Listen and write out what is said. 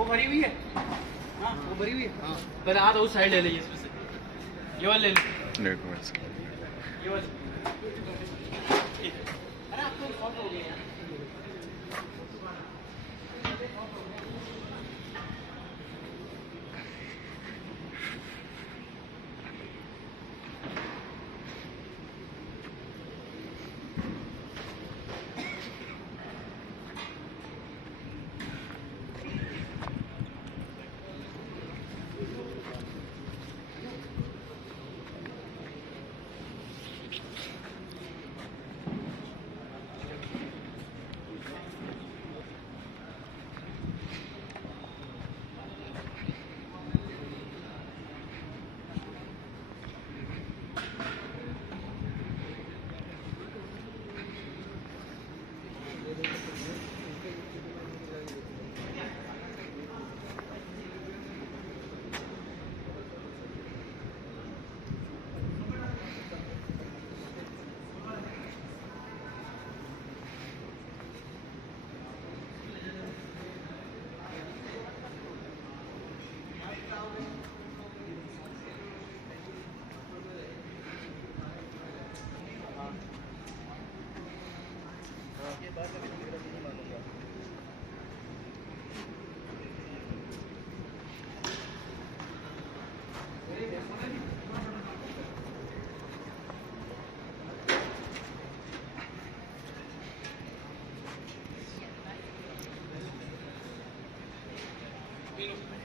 वो भरी हुई है। हाँ वो भरी हुई है। हाँ पहले आधा उस साइड ले लीजिए इसमें से, ये वाला ले लो। ये वाला अरे आपको शॉर्ट हो गया। Pero